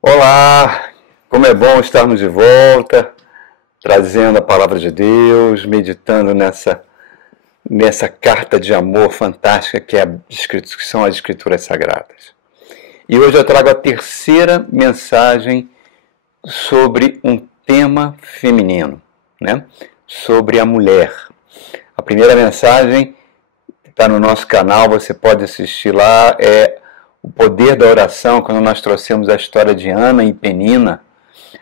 Olá, como é bom estarmos de volta, trazendo a palavra de Deus, meditando nessa carta de amor fantástica que são as Escrituras Sagradas. E hoje eu trago a terceira mensagem sobre um tema feminino, né? Sobre a mulher. A primeira mensagem está no nosso canal, você pode assistir lá, é o poder da oração, quando nós trouxemos a história de Ana e Penina,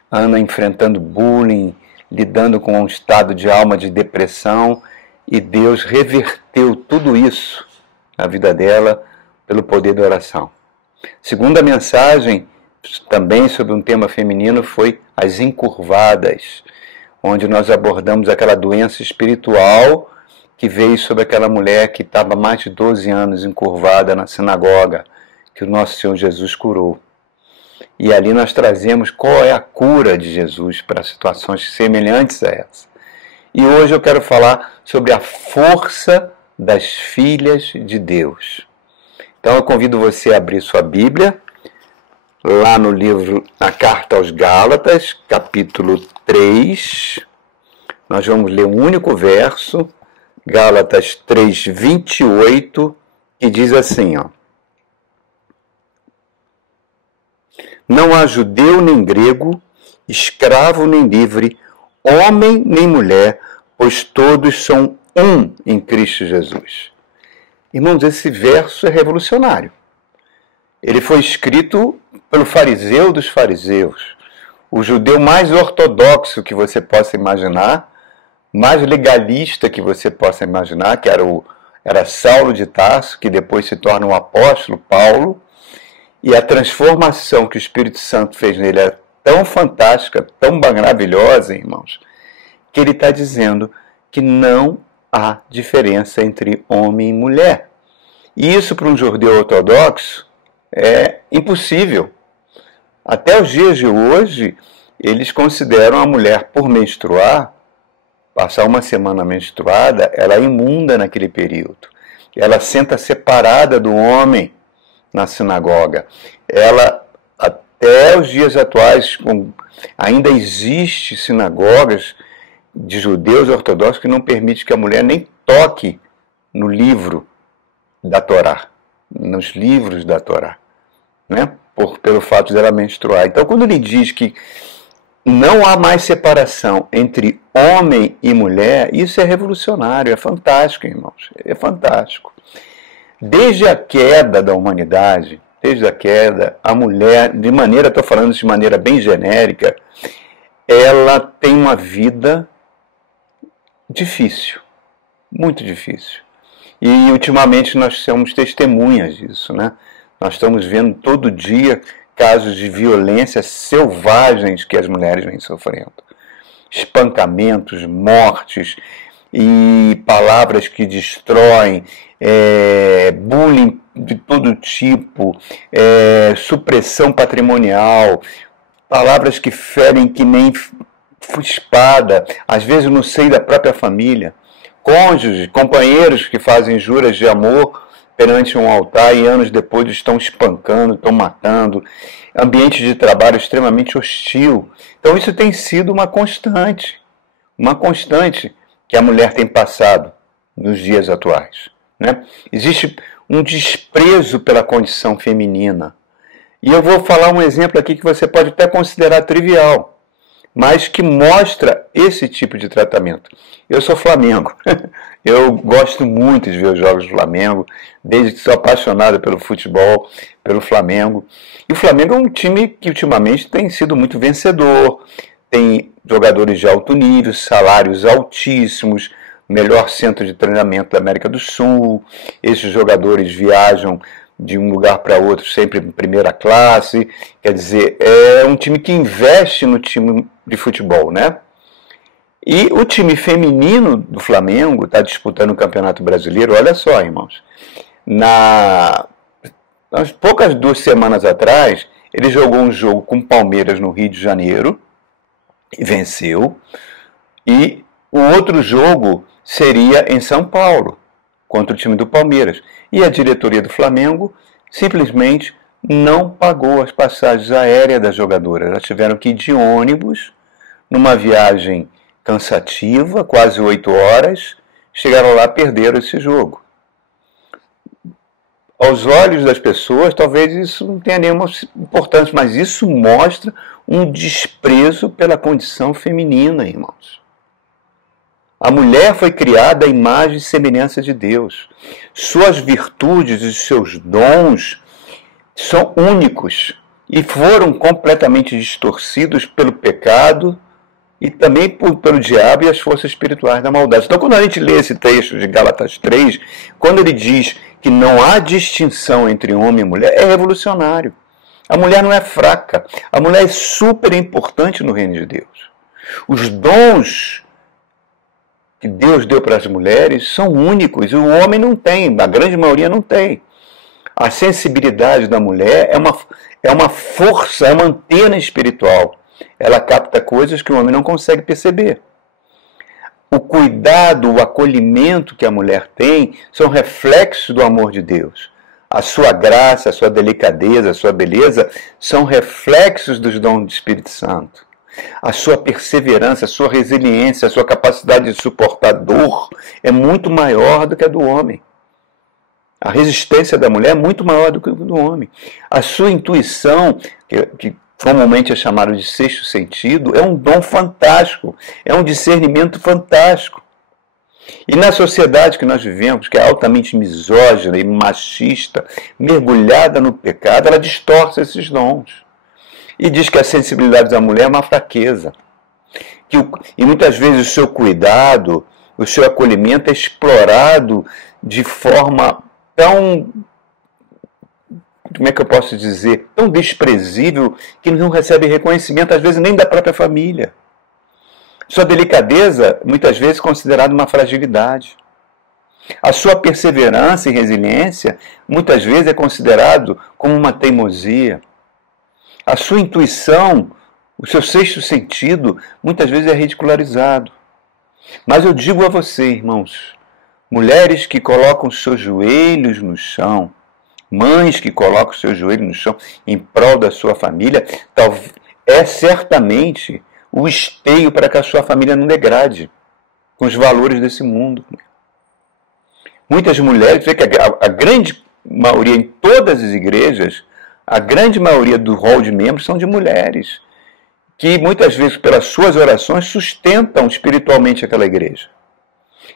Ana enfrentando bullying, lidando com um estado de alma de depressão, e Deus reverteu tudo isso na vida dela pelo poder da oração. Segunda mensagem, também sobre um tema feminino, foi as encurvadas, onde nós abordamos aquela doença espiritual que veio sobre aquela mulher que estava mais de 12 anos encurvada na sinagoga, que o nosso Senhor Jesus curou. E ali nós trazemos qual é a cura de Jesus para situações semelhantes a essa. E hoje eu quero falar sobre a força das filhas de Deus. Então eu convido você a abrir sua Bíblia, lá no livro, na Carta aos Gálatas, capítulo 3. Nós vamos ler um único verso, Gálatas 3, 28, que diz assim, ó. Não há judeu nem grego, escravo nem livre, homem nem mulher, pois todos são um em Cristo Jesus. Irmãos, esse verso é revolucionário. Ele foi escrito pelo fariseu dos fariseus, o judeu mais ortodoxo que você possa imaginar, mais legalista que você possa imaginar, que era Saulo de Tarso, que depois se torna o apóstolo Paulo. E a transformação que o Espírito Santo fez nele é tão fantástica, tão maravilhosa, irmãos, que ele está dizendo que não há diferença entre homem e mulher. E isso para um judeu ortodoxo é impossível. Até os dias de hoje, eles consideram a mulher, por menstruar, passar uma semana menstruada, ela é imunda naquele período. Ela senta separada do homem na sinagoga. Ela, até os dias atuais, ainda existe sinagogas de judeus ortodoxos que não permitem que a mulher nem toque no livro da Torá, nos livros da Torá, né? Pelo fato de ela menstruar. Então, quando ele diz que não há mais separação entre homem e mulher, isso é revolucionário, é fantástico, irmãos, é fantástico. Desde a queda da humanidade, desde a queda, a mulher, estou falando de maneira bem genérica, ela tem uma vida difícil, muito difícil. E ultimamente nós somos testemunhas disso, né? Nós estamos vendo todo dia casos de violência selvagens que as mulheres vêm sofrendo. Espancamentos, mortes e palavras que destroem, bullying de todo tipo, supressão patrimonial, palavras que ferem que nem espada, às vezes no seio da própria família, cônjuges, companheiros que fazem juras de amor perante um altar e anos depois estão espancando, estão matando, ambiente de trabalho extremamente hostil. Então isso tem sido uma constante que a mulher tem passado nos dias atuais, né? Existe um desprezo pela condição feminina. E eu vou falar um exemplo aqui que você pode até considerar trivial, mas que mostra esse tipo de tratamento. Eu sou Flamengo. Eu gosto muito de ver os jogos do Flamengo, desde que sou apaixonado pelo futebol, pelo Flamengo. E o Flamengo é um time que ultimamente tem sido muito vencedor, tem jogadores de alto nível, salários altíssimos, melhor centro de treinamento da América do Sul. Esses jogadores viajam de um lugar para outro sempre em primeira classe. Quer dizer, é um time que investe no time de futebol, né? E o time feminino do Flamengo está disputando o Campeonato Brasileiro. Olha só, irmãos. Nas poucas 2 semanas atrás, ele jogou um jogo com o Palmeiras no Rio de Janeiro e venceu. E o outro jogo seria em São Paulo. contra o time do Palmeiras. E a diretoria do Flamengo simplesmente não pagou as passagens aéreas das jogadoras. Elas tiveram que ir de ônibus, numa viagem cansativa, quase 8 horas, chegaram lá e perderam esse jogo. Aos olhos das pessoas, talvez isso não tenha nenhuma importância, mas isso mostra um desprezo pela condição feminina, irmãos. A mulher foi criada à imagem e semelhança de Deus. Suas virtudes e seus dons são únicos e foram completamente distorcidos pelo pecado e também pelo diabo e as forças espirituais da maldade. Então, quando a gente lê esse texto de Gálatas 3, quando ele diz que não há distinção entre homem e mulher, é revolucionário. A mulher não é fraca. A mulher é super importante no reino de Deus. Os dons que Deus deu para as mulheres são únicos e o homem não tem, a grande maioria não tem. A sensibilidade da mulher é uma força, é uma antena espiritual. Ela capta coisas que o homem não consegue perceber. O cuidado, o acolhimento que a mulher tem são reflexos do amor de Deus. A sua graça, a sua delicadeza, a sua beleza são reflexos dos dons do Espírito Santo. A sua perseverança, a sua resiliência, a sua capacidade de suportar dor é muito maior do que a do homem. A resistência da mulher é muito maior do que a do homem. A sua intuição, que formalmente é chamado de sexto sentido, é um dom fantástico, é um discernimento fantástico. E na sociedade que nós vivemos, que é altamente misógina e machista, mergulhada no pecado, ela distorce esses dons. E diz que a sensibilidade da mulher é uma fraqueza. E muitas vezes o seu cuidado, o seu acolhimento é explorado de forma tão, como é que eu posso dizer, tão desprezível, que não recebe reconhecimento, às vezes nem da própria família. Sua delicadeza, muitas vezes, é considerada uma fragilidade. A sua perseverança e resiliência, muitas vezes, é considerado como uma teimosia. A sua intuição, o seu sexto sentido, muitas vezes é ridicularizado. Mas eu digo a você, irmãos, mulheres que colocam seus joelhos no chão, mães que colocam seus joelhos no chão em prol da sua família, é certamente o esteio para que a sua família não degrade com os valores desse mundo. Muitas mulheres, vê que a grande maioria em todas as igrejas, a grande maioria do rol de membros são de mulheres, que muitas vezes pelas suas orações sustentam espiritualmente aquela igreja.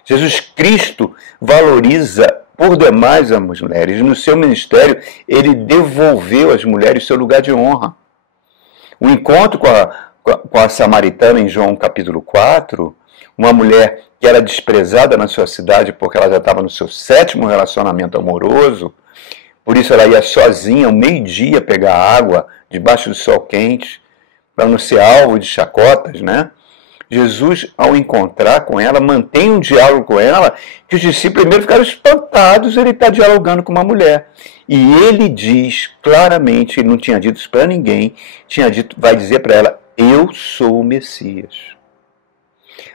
Jesus Cristo valoriza por demais as mulheres. No seu ministério, ele devolveu às mulheres seu lugar de honra. O encontro com a samaritana em João capítulo 4, uma mulher que era desprezada na sua cidade porque ela já estava no seu 7º relacionamento amoroso, por isso ela ia sozinha ao meio-dia pegar água debaixo do sol quente, para não ser alvo de chacotas, né? Jesus, ao encontrar com ela, mantém um diálogo com ela, que os discípulos primeiro ficaram espantados, ele está dialogando com uma mulher. E ele diz claramente, ele não tinha dito isso para ninguém, vai dizer para ela, eu sou o Messias.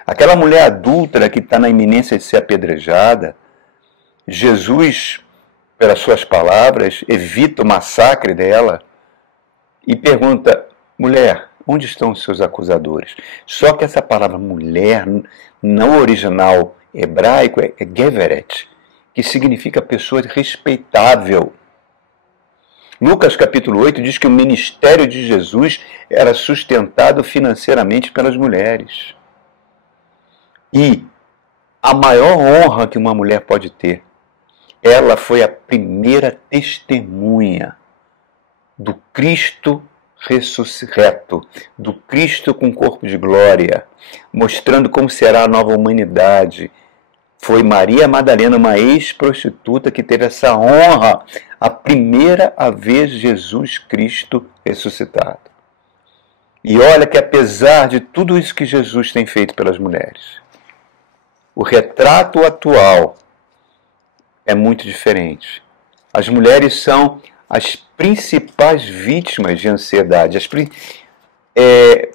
Aquela mulher adúltera que está na iminência de ser apedrejada, Jesus, pelas suas palavras, evita o massacre dela e pergunta, mulher, onde estão os seus acusadores? Só que essa palavra mulher, no original hebraico, é geveret, que significa pessoa respeitável. Lucas capítulo 8 diz que o ministério de Jesus era sustentado financeiramente pelas mulheres. E a maior honra que uma mulher pode ter, ela foi a primeira testemunha do Cristo ressuscito, do Cristo com corpo de glória, mostrando como será a nova humanidade. Foi Maria Madalena, uma ex-prostituta, que teve essa honra, a primeira a ver Jesus Cristo ressuscitado. E olha que apesar de tudo isso que Jesus tem feito pelas mulheres, o retrato atual é muito diferente. As mulheres são as principais vítimas de ansiedade.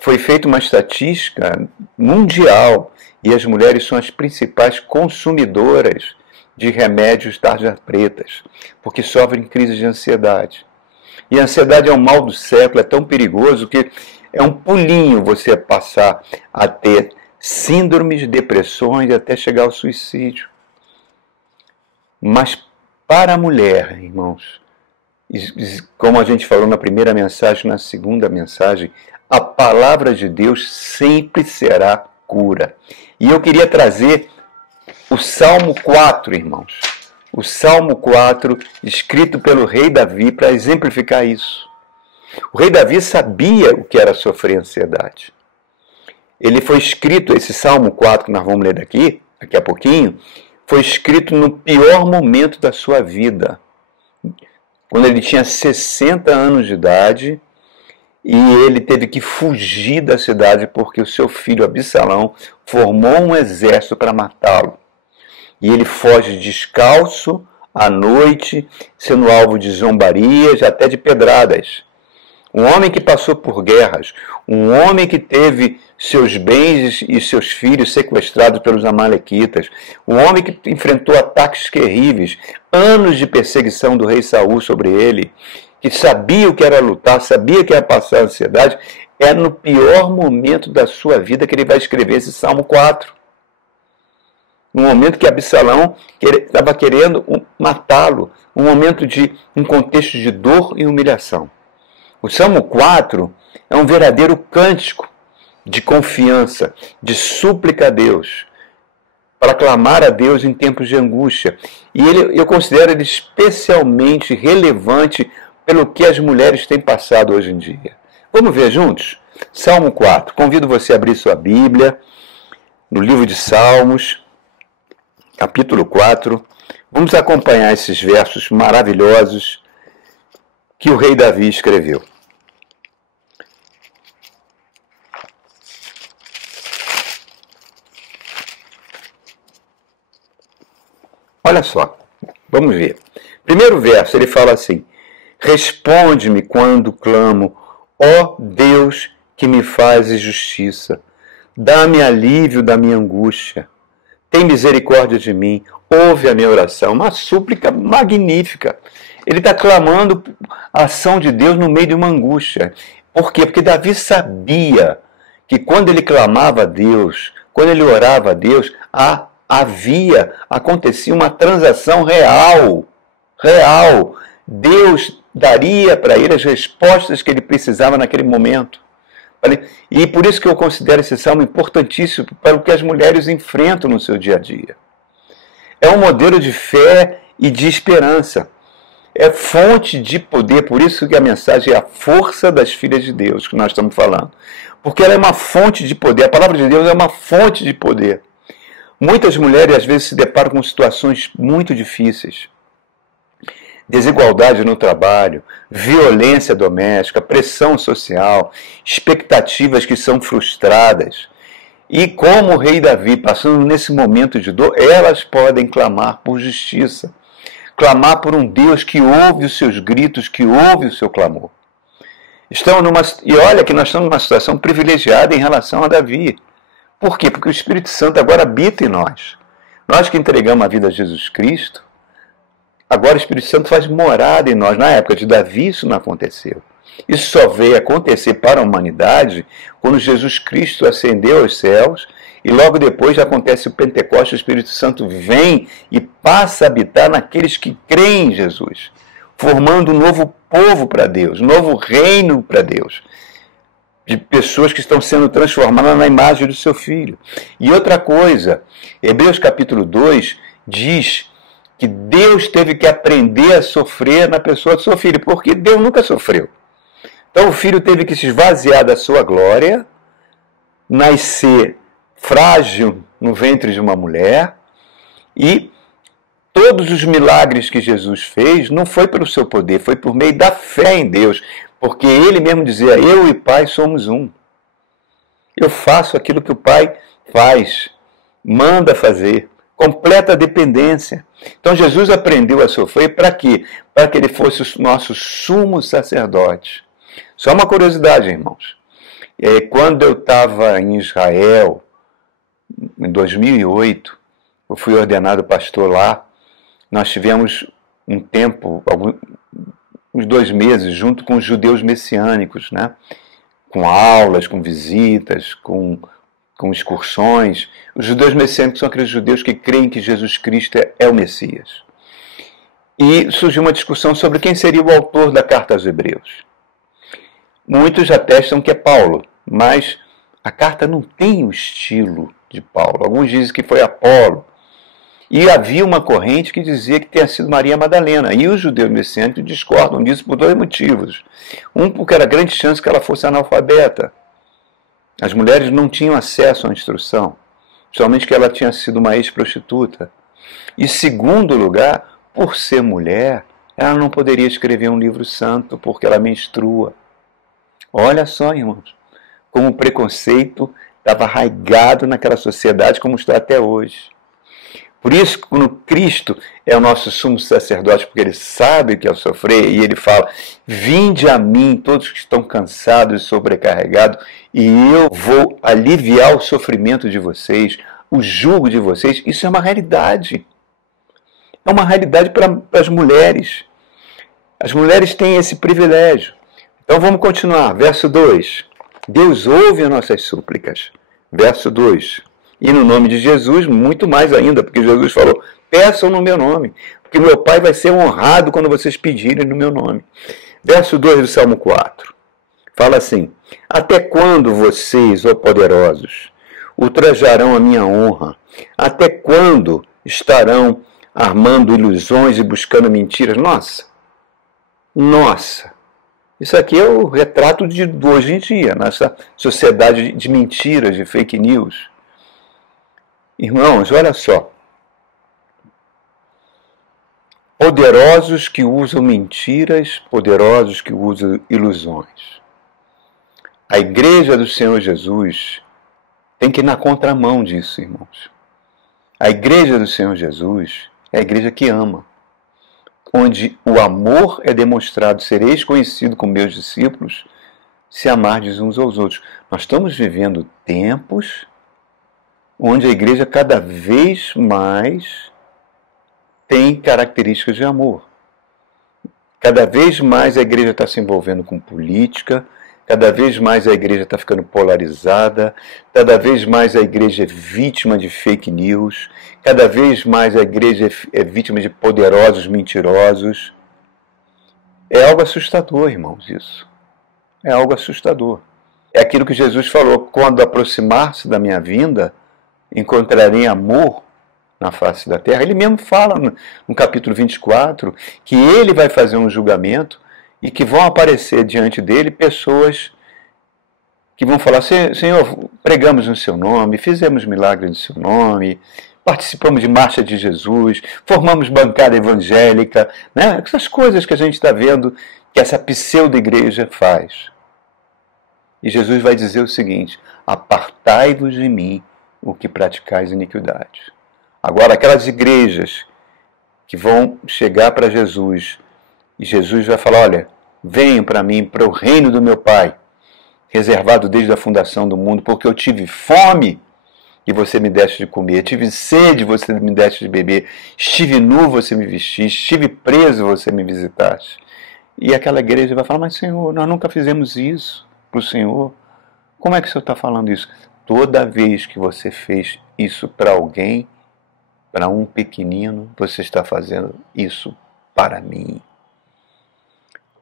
Foi feita uma estatística mundial e as mulheres são as principais consumidoras de remédios tarjas pretas, porque sofrem crise de ansiedade. E a ansiedade é um mal do século, é tão perigoso que é um pulinho você passar a ter síndromes, depressões e até chegar ao suicídio. Mas para a mulher, irmãos, como a gente falou na primeira mensagem, na segunda mensagem, a palavra de Deus sempre será cura. E eu queria trazer o Salmo 4, irmãos. O Salmo 4, escrito pelo rei Davi, para exemplificar isso. O rei Davi sabia o que era sofrer ansiedade. Ele foi escrito, esse Salmo 4 que nós vamos ler daqui a pouquinho, foi escrito no pior momento da sua vida. Quando ele tinha 60 anos de idade, e ele teve que fugir da cidade porque o seu filho Absalão formou um exército para matá-lo. E ele foge descalço, à noite, sendo alvo de zombarias, até de pedradas. Um homem que passou por guerras, um homem que teve seus bens e seus filhos sequestrados pelos amalequitas, um homem que enfrentou ataques terríveis, anos de perseguição do rei Saul sobre ele, que sabia o que era lutar, sabia que era passar a ansiedade, é no pior momento da sua vida que ele vai escrever esse Salmo 4. No momento que Absalão estava querendo matá-lo, um contexto de dor e humilhação. O Salmo 4 é um verdadeiro cântico de confiança, de súplica a Deus, para clamar a Deus em tempos de angústia. E eu considero ele especialmente relevante pelo que as mulheres têm passado hoje em dia. Vamos ver juntos? Salmo 4. Convido você a abrir sua Bíblia, no livro de Salmos, capítulo 4. Vamos acompanhar esses versos maravilhosos que o rei Davi escreveu. Olha só, vamos ver. Primeiro verso, ele fala assim: responde-me quando clamo, ó Deus que me fazes justiça. Dá-me alívio da minha angústia. Tem misericórdia de mim. Ouve a minha oração. Uma súplica magnífica. Ele está clamando a ação de Deus no meio de uma angústia. Por quê? Porque Davi sabia que quando ele clamava a Deus, quando ele orava a Deus, acontecia uma transação real. Deus daria para ele as respostas que ele precisava naquele momento. E por isso que eu considero esse salmo importantíssimo para o que as mulheres enfrentam no seu dia a dia. É um modelo de fé e de esperança. É fonte de poder, por isso que a mensagem é a força das filhas de Deus, que nós estamos falando. Porque ela é uma fonte de poder, a palavra de Deus é uma fonte de poder. Muitas mulheres às vezes se deparam com situações muito difíceis. Desigualdade no trabalho, violência doméstica, pressão social, expectativas que são frustradas. E como o rei Davi, passando nesse momento de dor, elas podem clamar por justiça. Clamar por um Deus que ouve os seus gritos, que ouve o seu clamor. E olha que nós estamos numa situação privilegiada em relação a Davi. Por quê? Porque o Espírito Santo agora habita em nós. Nós que entregamos a vida a Jesus Cristo, agora o Espírito Santo faz morada em nós. Na época de Davi isso não aconteceu. Isso só veio acontecer para a humanidade quando Jesus Cristo ascendeu aos céus e logo depois acontece o Pentecostes, o Espírito Santo vem e passa a habitar naqueles que creem em Jesus, formando um novo povo para Deus, um novo reino para Deus, de pessoas que estão sendo transformadas na imagem do seu Filho. E outra coisa, Hebreus capítulo 2 diz que Deus teve que aprender a sofrer na pessoa do seu Filho, porque Deus nunca sofreu. Então o Filho teve que se esvaziar da sua glória, nascer frágil no ventre de uma mulher, e todos os milagres que Jesus fez não foi pelo seu poder, foi por meio da fé em Deus, porque ele mesmo dizia: eu e o Pai somos um. Eu faço aquilo que o Pai faz, manda fazer, completa dependência. Então Jesus aprendeu a sofrer para quê? Para que ele fosse o nosso sumo sacerdote. Só uma curiosidade, irmãos. Quando eu estava em Israel, em 2008, eu fui ordenado pastor lá, nós tivemos um tempo, uns 2 meses, junto com os judeus messiânicos, né? Com aulas, com visitas, com excursões. Os judeus messiânicos são aqueles judeus que creem que Jesus Cristo é o Messias. E surgiu uma discussão sobre quem seria o autor da carta aos Hebreus. Muitos atestam que é Paulo, mas a carta não tem o estilo de Paulo. Alguns dizem que foi Apolo. E havia uma corrente que dizia que tenha sido Maria Madalena. E os judeus messiânicos discordam disso por 2 motivos. Um, porque era grande chance que ela fosse analfabeta. As mulheres não tinham acesso à instrução, somente que ela tinha sido uma ex-prostituta. E segundo lugar, por ser mulher, ela não poderia escrever um livro santo, porque ela menstrua. Olha só, irmãos, como o preconceito estava arraigado naquela sociedade como está até hoje. Por isso, quando Cristo é o nosso sumo sacerdote, porque Ele sabe que é o sofrer, e Ele fala, vinde a mim todos que estão cansados e sobrecarregados, e eu vou aliviar o sofrimento de vocês, o jugo de vocês. Isso é uma realidade. É uma realidade para as mulheres. As mulheres têm esse privilégio. Então vamos continuar. Verso 2. Deus ouve as nossas súplicas. Verso 2. E no nome de Jesus, muito mais ainda, porque Jesus falou, peçam no meu nome, porque meu Pai vai ser honrado quando vocês pedirem no meu nome. Verso 2 do Salmo 4. Fala assim, até quando vocês, ó poderosos, ultrajarão a minha honra? Até quando estarão armando ilusões e buscando mentiras? Nossa! Isso aqui é o retrato de hoje em dia, nessa sociedade de mentiras, de fake news. Irmãos, olha só. Poderosos que usam mentiras, poderosos que usam ilusões. A igreja do Senhor Jesus tem que ir na contramão disso, irmãos. A igreja do Senhor Jesus é a igreja que ama, onde o amor é demonstrado. Sereis conhecido como meus discípulos, se amardes uns aos outros. Nós estamos vivendo tempos onde a igreja cada vez mais tem características de amor. Cada vez mais a igreja está se envolvendo com política, cada vez mais a igreja está ficando polarizada, cada vez mais a igreja é vítima de fake news, cada vez mais a igreja é vítima de poderosos mentirosos. É algo assustador, irmãos, isso. É algo assustador. É aquilo que Jesus falou, quando aproximar-se da minha vinda, encontrarei amor na face da terra. Ele mesmo fala no capítulo 24 que ele vai fazer um julgamento e que vão aparecer diante dele pessoas que vão falar, Senhor, pregamos no seu nome, fizemos milagres no seu nome, participamos de marcha de Jesus, formamos bancada evangélica, né? Essas coisas que a gente está vendo que essa pseudo-igreja faz. E Jesus vai dizer o seguinte, apartai-vos de mim, o que praticais iniquidade. Agora, aquelas igrejas que vão chegar para Jesus, e Jesus vai falar, olha, venham para mim, para o reino do meu Pai, reservado desde a fundação do mundo, porque eu tive fome e você me deste de comer, tive sede, você me deste de beber, estive nu, você me vestiste, estive preso, você me visitaste. E aquela igreja vai falar, mas Senhor, nós nunca fizemos isso para o Senhor. Como é que o Senhor está falando isso? Toda vez que você fez isso para alguém, para um pequenino, você está fazendo isso para mim.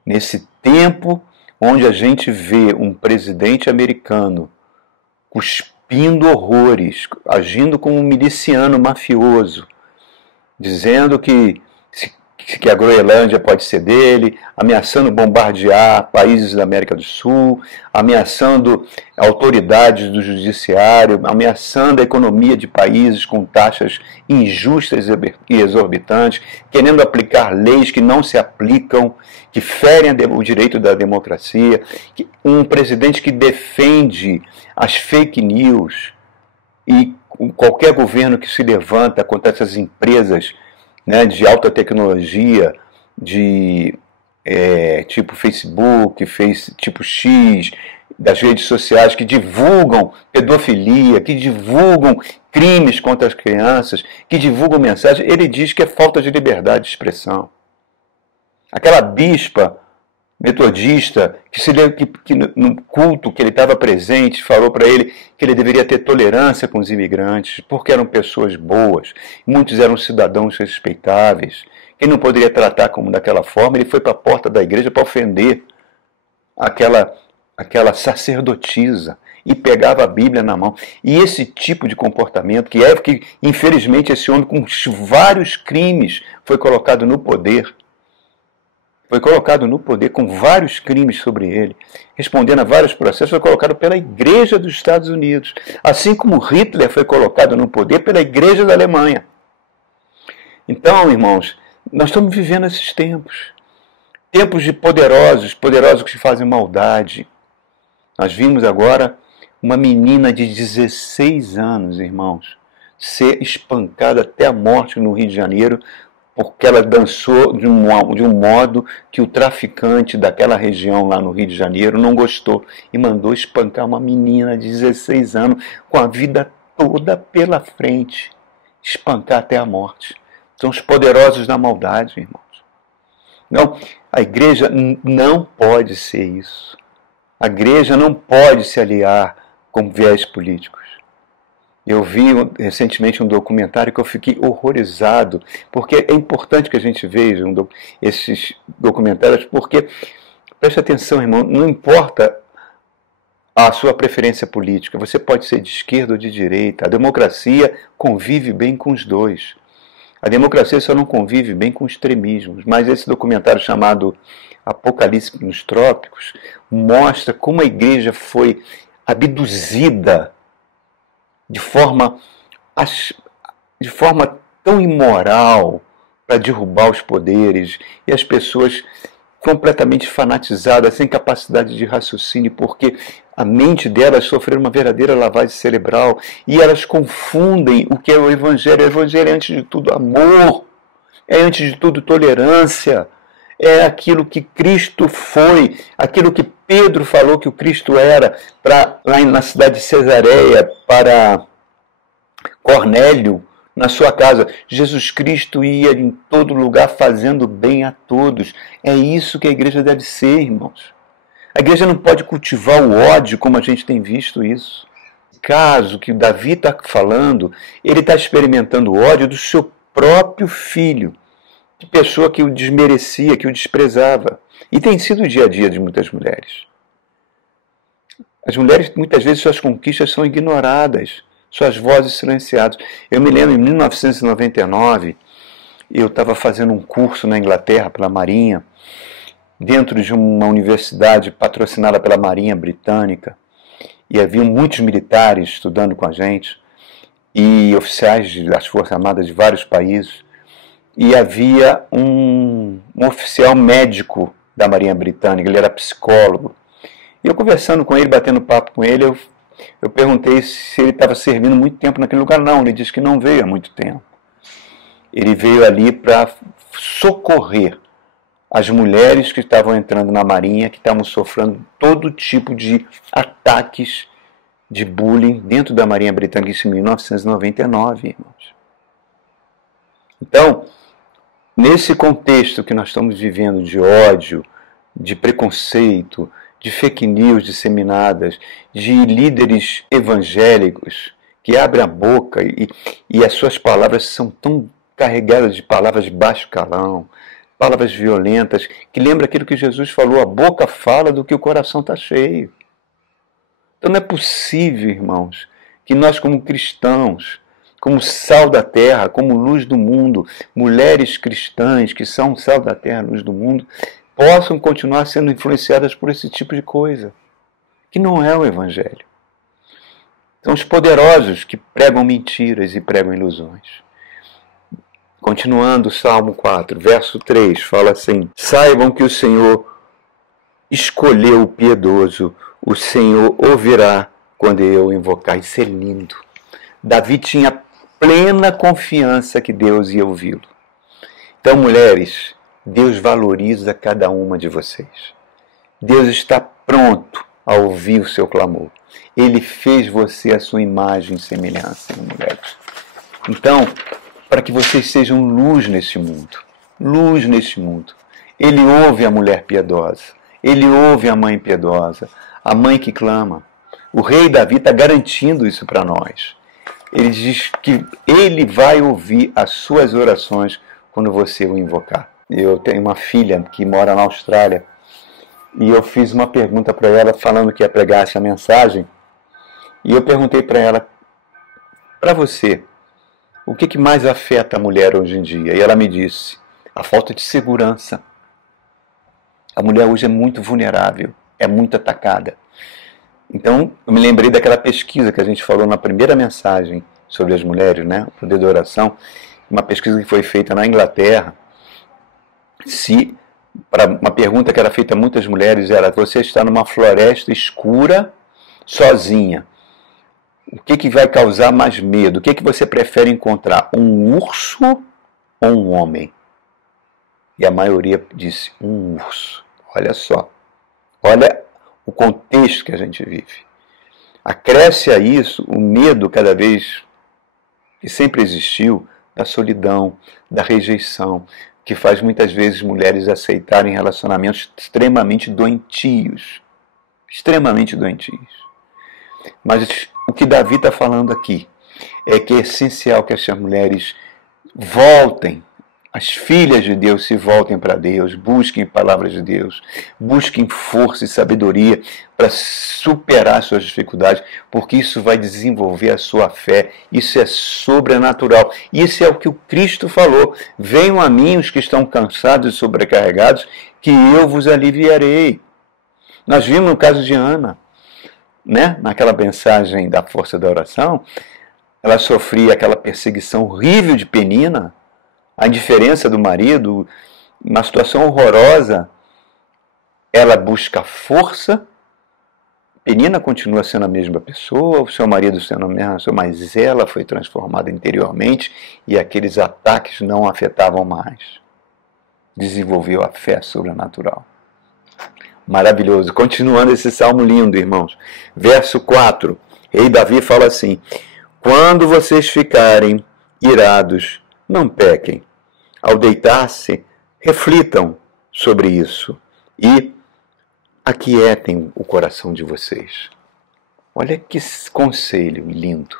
Nesse tempo onde a gente vê um presidente americano cuspindo horrores, agindo como um miliciano mafioso, dizendo que a Groenlândia pode ser dele, ameaçando bombardear países da América do Sul, ameaçando autoridades do judiciário, ameaçando a economia de países com taxas injustas e exorbitantes, querendo aplicar leis que não se aplicam, que ferem o direito da democracia, um presidente que defende as fake news e qualquer governo que se levanta contra essas empresas, né, de alta tecnologia, de tipo Facebook, tipo X, das redes sociais que divulgam pedofilia, que divulgam crimes contra as crianças, que divulgam mensagens, ele diz que é falta de liberdade de expressão. Aquela bispa metodista, que no culto que ele estava presente, falou para ele que ele deveria ter tolerância com os imigrantes, porque eram pessoas boas, muitos eram cidadãos respeitáveis, que ele não poderia tratar como daquela forma. Ele foi para a porta da igreja para ofender aquela sacerdotisa e pegava a Bíblia na mão. E esse tipo de comportamento, que infelizmente esse homem com vários crimes foi colocado no poder, com vários crimes sobre ele, respondendo a vários processos, foi colocado pela Igreja dos Estados Unidos, assim como Hitler foi colocado no poder pela Igreja da Alemanha. Então, irmãos, nós estamos vivendo esses tempos de poderosos que fazem maldade. Nós vimos agora uma menina de 16 anos, irmãos, ser espancada até a morte no Rio de Janeiro, porque ela dançou de um modo que o traficante daquela região lá no Rio de Janeiro não gostou e mandou espancar uma menina de 16 anos com a vida toda pela frente, espancar até a morte. São os poderosos da maldade, irmãos. Não, a igreja não pode ser isso. A igreja não pode se aliar com viés políticos. Eu vi recentemente um documentário que eu fiquei horrorizado, porque é importante que a gente veja esses documentários, porque, preste atenção, irmão, não importa a sua preferência política, você pode ser de esquerda ou de direita, a democracia convive bem com os dois. A democracia só não convive bem com extremismos, mas esse documentário chamado Apocalipse nos Trópicos mostra como a igreja foi abduzida de forma tão imoral para derrubar os poderes, e as pessoas completamente fanatizadas, sem capacidade de raciocínio, porque a mente delas sofreu uma verdadeira lavagem cerebral, e elas confundem o que é o Evangelho. O Evangelho é, antes de tudo, amor, é, antes de tudo, tolerância, é aquilo que Cristo foi, aquilo que Pedro falou que o Cristo era, lá na cidade de Cesareia, para Cornélio, na sua casa. Jesus Cristo ia em todo lugar fazendo bem a todos. É isso que a igreja deve ser, irmãos. A igreja não pode cultivar o ódio como a gente tem visto isso. No caso que Davi está falando, ele está experimentando o ódio do seu próprio filho, de pessoa que o desmerecia, que o desprezava. E tem sido o dia a dia de muitas mulheres. As mulheres, muitas vezes, suas conquistas são ignoradas, suas vozes silenciadas. Eu me lembro, em 1999, eu estava fazendo um curso na Inglaterra pela Marinha, dentro de uma universidade patrocinada pela Marinha Britânica, e havia muitos militares estudando com a gente, e oficiais das Forças Armadas de vários países, e havia um oficial médico da Marinha Britânica, ele era psicólogo, e eu conversando com ele, batendo papo com ele, eu perguntei se ele estava servindo muito tempo naquele lugar. Não, ele disse que não veio há muito tempo. Ele veio ali para socorrer as mulheres que estavam entrando na Marinha, que estavam sofrendo todo tipo de ataques de bullying dentro da Marinha Britânica, isso em 1999, irmãos. Então, nesse contexto que nós estamos vivendo de ódio, de preconceito, de fake news disseminadas, de líderes evangélicos que abrem a boca e as suas palavras são tão carregadas de palavras de baixo calão, palavras violentas, que lembra aquilo que Jesus falou: a boca fala do que o coração está cheio. Então não é possível, irmãos, que nós como cristãos, como sal da terra, como luz do mundo, mulheres cristãs que são sal da terra, luz do mundo, possam continuar sendo influenciadas por esse tipo de coisa, que não é o Evangelho. São os poderosos que pregam mentiras e pregam ilusões. Continuando o Salmo 4, verso 3, fala assim: saibam que o Senhor escolheu o piedoso, o Senhor ouvirá quando eu invocar. Isso é lindo. Davi tinha plena confiança que Deus ia ouvi-lo. Então, mulheres, Deus valoriza cada uma de vocês. Deus está pronto a ouvir o seu clamor. Ele fez você a sua imagem e semelhança, mulheres. Então, para que vocês sejam luz neste mundo. Luz neste mundo. Ele ouve a mulher piedosa. Ele ouve a mãe piedosa. A mãe que clama. O rei Davi está garantindo isso para nós. Ele diz que ele vai ouvir as suas orações quando você o invocar. Eu tenho uma filha que mora na Austrália e eu fiz uma pergunta para ela falando que ia pregar essa mensagem. E eu perguntei para ela, para você, o que mais afeta a mulher hoje em dia? E ela me disse, a falta de segurança. A mulher hoje é muito vulnerável, é muito atacada. Então, eu me lembrei daquela pesquisa que a gente falou na primeira mensagem sobre as mulheres, né? O poder da oração. Uma pesquisa que foi feita na Inglaterra. Para uma pergunta que era feita a muitas mulheres era: você está numa floresta escura, sozinha. O que vai causar mais medo? O que você prefere encontrar? Um urso ou um homem? E a maioria disse um urso. Olha só. Olha o contexto que a gente vive. Acresce a isso o medo cada vez que sempre existiu da solidão, da rejeição, que faz muitas vezes mulheres aceitarem relacionamentos extremamente doentios. Extremamente doentios. Mas o que Davi está falando aqui é que é essencial que essas mulheres voltem, as filhas de Deus se voltem para Deus, busquem palavras de Deus, busquem força e sabedoria para superar suas dificuldades, porque isso vai desenvolver a sua fé, isso é sobrenatural. Isso é o que o Cristo falou: venham a mim os que estão cansados e sobrecarregados, que eu vos aliviarei. Nós vimos no caso de Ana, né? Naquela mensagem da força da oração, ela sofria aquela perseguição horrível de Penina, a indiferença do marido, uma situação horrorosa. Ela busca força, Penina continua sendo a mesma pessoa, o seu marido sendo a mesma pessoa, mas ela foi transformada interiormente e aqueles ataques não a afetavam mais. Desenvolveu a fé sobrenatural. Maravilhoso. Continuando esse salmo lindo, irmãos. Verso 4. Rei Davi fala assim: quando vocês ficarem irados, não pequem. Ao deitar-se, reflitam sobre isso e aquietem o coração de vocês. Olha que conselho lindo.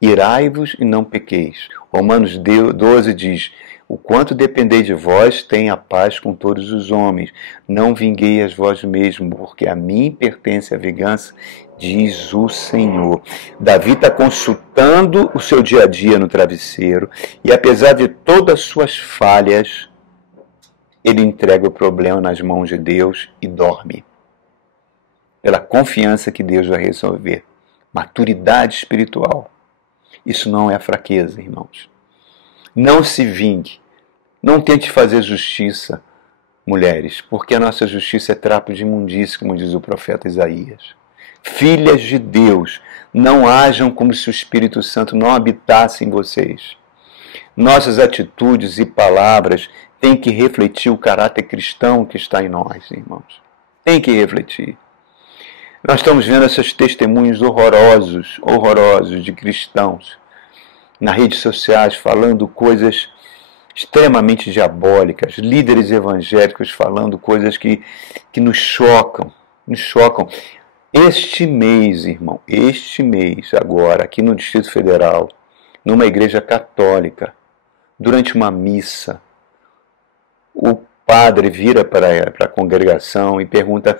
Irai-vos e não pequeis. Romanos 12 diz: o quanto dependei de vós, tenha paz com todos os homens. Não vingueis vós mesmos, porque a mim pertence a vingança, diz o Senhor. Davi está consultando o seu dia a dia no travesseiro e, apesar de todas as suas falhas, ele entrega o problema nas mãos de Deus e dorme. Pela confiança que Deus vai resolver. Maturidade espiritual. Isso não é fraqueza, irmãos. Não se vingue. Não tente fazer justiça, mulheres, porque a nossa justiça é trapo de imundície, como diz o profeta Isaías. Filhas de Deus, não ajam como se o Espírito Santo não habitasse em vocês. Nossas atitudes e palavras têm que refletir o caráter cristão que está em nós, irmãos. Tem que refletir. Nós estamos vendo esses testemunhos horrorosos de cristãos nas redes sociais falando coisas extremamente diabólicas, líderes evangélicos falando coisas que nos chocam, Este mês, irmão, agora, aqui no Distrito Federal, numa igreja católica, durante uma missa, o padre vira para a congregação e pergunta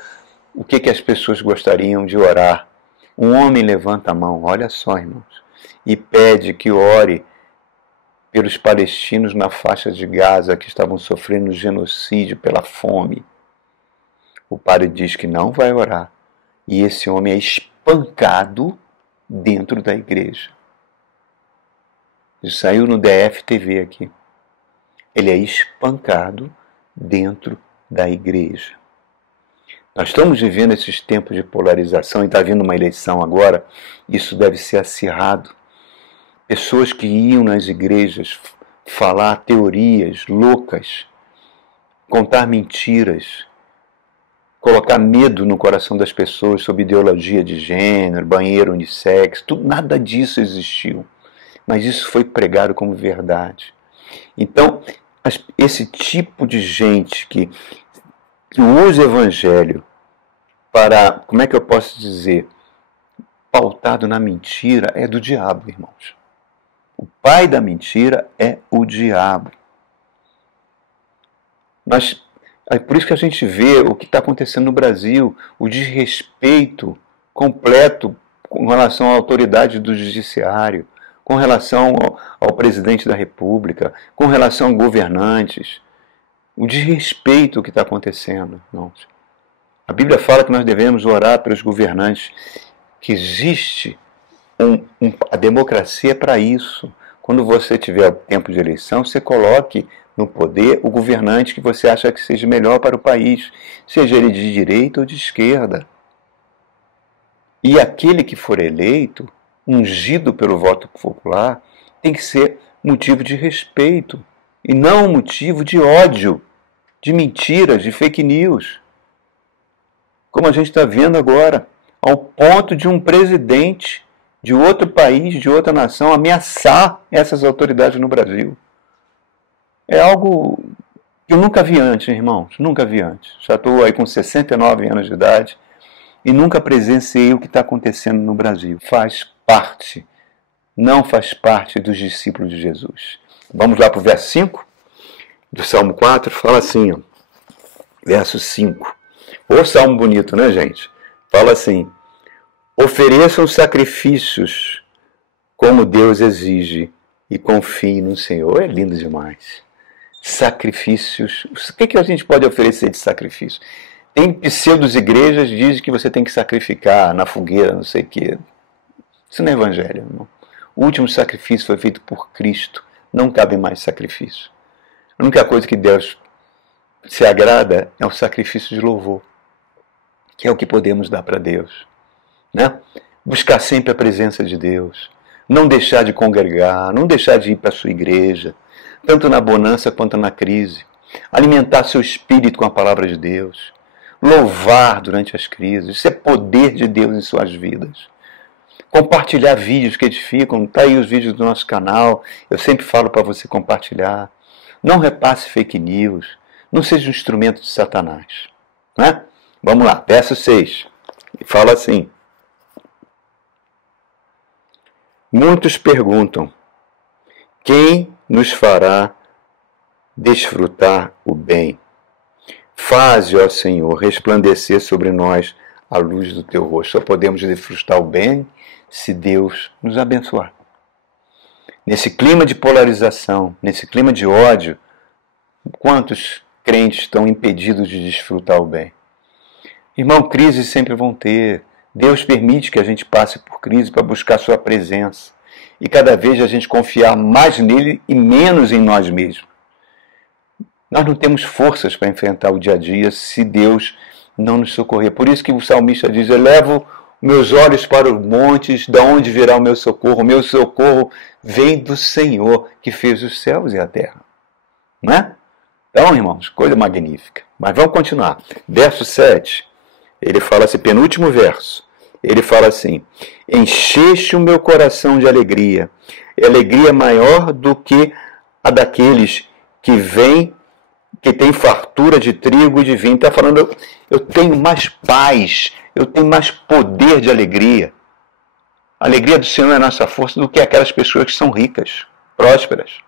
o que as pessoas gostariam de orar. Um homem levanta a mão, olha só, irmãos, e pede que ore pelos palestinos na faixa de Gaza que estavam sofrendo genocídio pela fome. O padre diz que não vai orar. E esse homem é espancado dentro da igreja. Isso saiu no DF-TV aqui. Ele é espancado dentro da igreja. Nós estamos vivendo esses tempos de polarização e está vindo uma eleição agora. Isso deve ser acirrado. Pessoas que iam nas igrejas falar teorias loucas, contar mentiras, colocar medo no coração das pessoas sobre ideologia de gênero, banheiro unissex, tudo, nada disso existiu. Mas isso foi pregado como verdade. Então, esse tipo de gente que usa o evangelho para, como é que eu posso dizer, pautado na mentira, é do diabo, irmãos. O pai da mentira é o diabo. É por isso que a gente vê o que está acontecendo no Brasil, o desrespeito completo com relação à autoridade do judiciário, com relação ao presidente da República, com relação a governantes. O desrespeito que está acontecendo, irmãos. A Bíblia fala que nós devemos orar pelos governantes, que existe a democracia para isso. Quando você tiver tempo de eleição, você coloque no poder o governante que você acha que seja melhor para o país, seja ele de direita ou de esquerda. E aquele que for eleito, ungido pelo voto popular, tem que ser motivo de respeito e não motivo de ódio, de mentiras, de fake news. Como a gente está vendo agora, ao ponto de um presidente de outro país, de outra nação, ameaçar essas autoridades no Brasil. É algo que eu nunca vi antes, irmãos, nunca vi antes. Já estou aí com 69 anos de idade e nunca presenciei o que está acontecendo no Brasil. Faz parte, não faz parte dos discípulos de Jesus. Vamos lá para o verso 5 do Salmo 4, fala assim, ó, verso 5. Ô salmo bonito, né, gente? Fala assim: ofereçam sacrifícios como Deus exige e confiem no Senhor. É lindo demais. Sacrifícios. O que a gente pode oferecer de sacrifício? Tem pseudos igrejas que dizem que você tem que sacrificar na fogueira, não sei o quê. Isso não é evangelho, não. O último sacrifício foi feito por Cristo. Não cabe mais sacrifício. A única coisa que Deus se agrada é o sacrifício de louvor, que é o que podemos dar para Deus. Né? Buscar sempre a presença de Deus, não deixar de congregar, não deixar de ir para a sua igreja, tanto na bonança quanto na crise, alimentar seu espírito com a palavra de Deus, louvar durante as crises, isso é poder de Deus em suas vidas. Compartilhar vídeos que edificam, está aí os vídeos do nosso canal, eu sempre falo para você compartilhar. Não repasse fake news, não seja um instrumento de Satanás. Né? Vamos lá, verso 6, fala assim: muitos perguntam, quem nos fará desfrutar o bem? Faze, ó Senhor, resplandecer sobre nós a luz do teu rosto. Só podemos desfrutar o bem se Deus nos abençoar. Nesse clima de polarização, nesse clima de ódio, quantos crentes estão impedidos de desfrutar o bem? Irmão, crises sempre vão ter. Deus permite que a gente passe por crise para buscar sua presença. E cada vez a gente confiar mais nele e menos em nós mesmos. Nós não temos forças para enfrentar o dia a dia se Deus não nos socorrer. Por isso que o salmista diz: eu levo meus olhos para os montes, de onde virá o meu socorro? O meu socorro vem do Senhor, que fez os céus e a terra. Não é? Então, irmãos, coisa magnífica. Mas vamos continuar. Verso 7, ele fala assim, penúltimo verso. Ele fala assim: encheste o meu coração de alegria, e alegria maior do que a daqueles que têm fartura de trigo e de vinho. Está falando, eu tenho mais paz, eu tenho mais poder de alegria. A alegria do Senhor é a nossa força do que aquelas pessoas que são ricas, prósperas.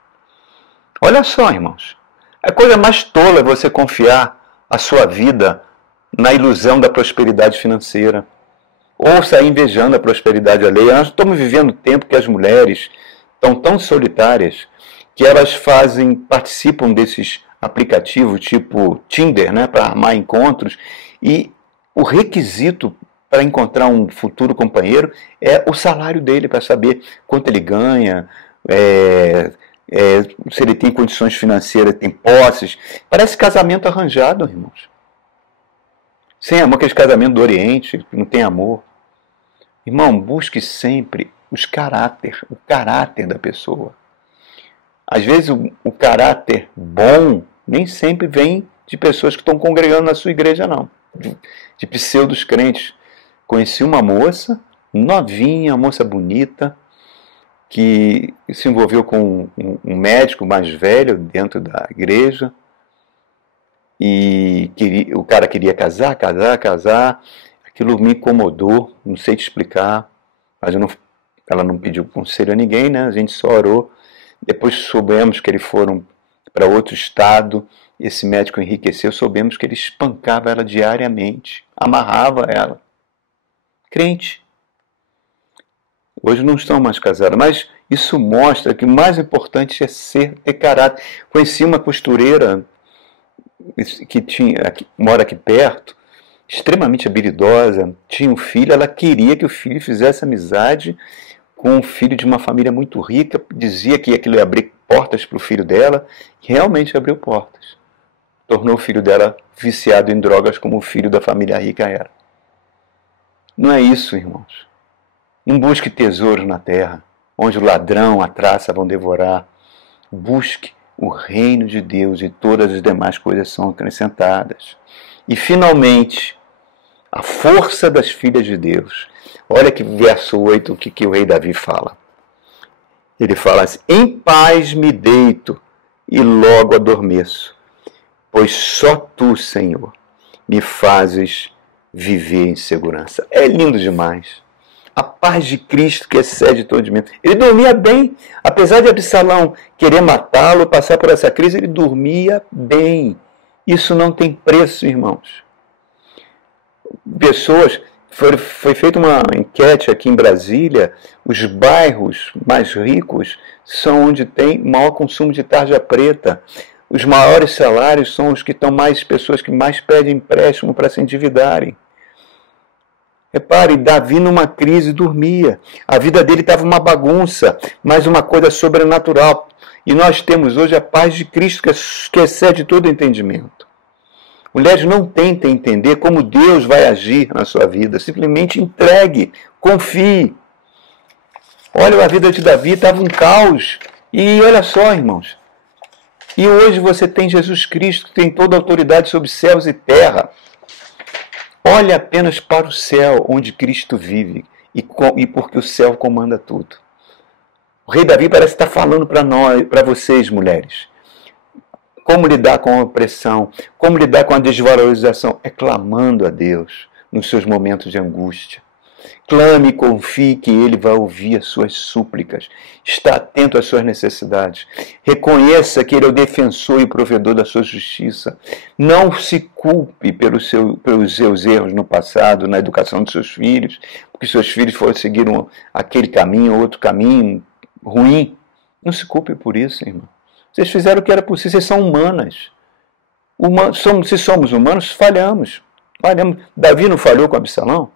Olha só, irmãos, a coisa mais tola é você confiar a sua vida na ilusão da prosperidade financeira, ou sair invejando a prosperidade alheia. Nós estamos vivendo um tempo que as mulheres estão tão solitárias que elas participam desses aplicativos tipo Tinder, né, para armar encontros, e o requisito para encontrar um futuro companheiro é o salário dele, para saber quanto ele ganha, se ele tem condições financeiras, tem posses. Parece casamento arranjado, irmãos. Sem amor, aquele casamento do Oriente, que não tem amor. Irmão, busque sempre o caráter da pessoa. Às vezes o caráter bom nem sempre vem de pessoas que estão congregando na sua igreja, não. de pseudos crentes. Conheci uma moça, novinha, uma moça bonita, que se envolveu com um médico mais velho dentro da igreja, e o cara queria casar, aquilo me incomodou, não sei te explicar, mas ela não pediu conselho a ninguém, né? A gente só orou. Depois soubemos que eles foram para outro estado, esse médico enriqueceu, soubemos que ele espancava ela diariamente, amarrava ela. Crente. Hoje não estão mais casados, mas isso mostra que o mais importante é ter caráter. Conheci uma costureira que mora aqui perto, extremamente habilidosa, tinha um filho, ela queria que o filho fizesse amizade com um filho de uma família muito rica, dizia que aquilo ia abrir portas para o filho dela, e realmente abriu portas. Tornou o filho dela viciado em drogas como o filho da família rica era. Não é isso, irmãos. Não busque tesouros na terra, onde o ladrão, a traça vão devorar. Busque o reino de Deus e todas as demais coisas são acrescentadas. E, finalmente, a força das filhas de Deus. Olha que verso 8, o que o rei Davi fala. Ele fala assim: em paz me deito e logo adormeço, pois só tu, Senhor, me fazes viver em segurança. É lindo demais. A paz de Cristo que excede todo entendimento. Ele dormia bem. Apesar de Absalão querer matá-lo, passar por essa crise, ele dormia bem. Isso não tem preço, irmãos. Foi feita uma enquete aqui em Brasília, os bairros mais ricos são onde tem maior consumo de tarja preta. Os maiores salários são os que estão mais, pessoas que mais pedem empréstimo para se endividarem. Repare, Davi numa crise dormia. A vida dele estava uma bagunça, mas uma coisa sobrenatural. E nós temos hoje a paz de Cristo que excede todo entendimento. Mulheres, não tentem entender como Deus vai agir na sua vida. Simplesmente entregue, confie. Olha, a vida de Davi estava um caos. E olha só, irmãos. E hoje você tem Jesus Cristo, que tem toda a autoridade sobre céus e terra. Olhe apenas para o céu, onde Cristo vive, e porque o céu comanda tudo. O rei Davi parece estar falando para vocês, mulheres, como lidar com a opressão, como lidar com a desvalorização. É clamando a Deus nos seus momentos de angústia. Clame e confie que Ele vai ouvir as suas súplicas. Está atento às suas necessidades. Reconheça que Ele é o defensor e provedor da sua justiça. Não se culpe pelos seus erros no passado, na educação dos seus filhos, porque seus filhos foram seguir aquele caminho ou outro caminho ruim. Não se culpe por isso, irmão. Vocês fizeram o que era possível. Vocês são humanas. Se somos humanos, falhamos. Davi não falhou com Absalão?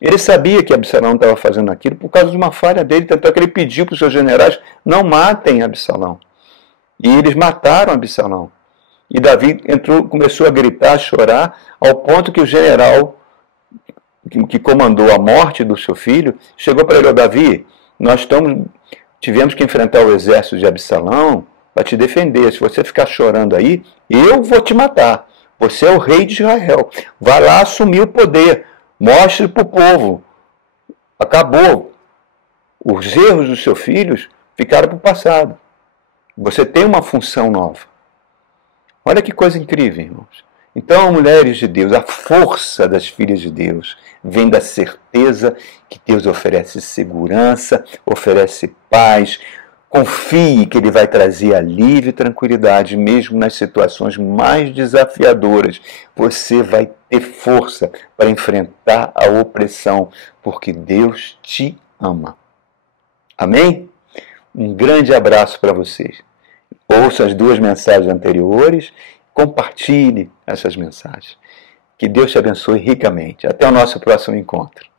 Ele sabia que Absalão estava fazendo aquilo por causa de uma falha dele, tanto é que ele pediu para os seus generais: não matem Absalão. E eles mataram Absalão. E Davi começou a gritar, a chorar, ao ponto que o general que comandou a morte do seu filho chegou para ele: Davi, nós tivemos que enfrentar o exército de Absalão para te defender. Se você ficar chorando aí, eu vou te matar. Você é o rei de Israel. Vai lá assumir o poder. Mostre para o povo. Acabou. Os erros dos seus filhos ficaram para o passado. Você tem uma função nova. Olha que coisa incrível, irmãos. Então, mulheres de Deus, a força das filhas de Deus vem da certeza que Deus oferece segurança, oferece paz. Confie que Ele vai trazer alívio e tranquilidade, mesmo nas situações mais desafiadoras. Você vai ter força para enfrentar a opressão, porque Deus te ama. Amém? Um grande abraço para vocês. Ouça as 2 mensagens anteriores, compartilhe essas mensagens. Que Deus te abençoe ricamente. Até o nosso próximo encontro.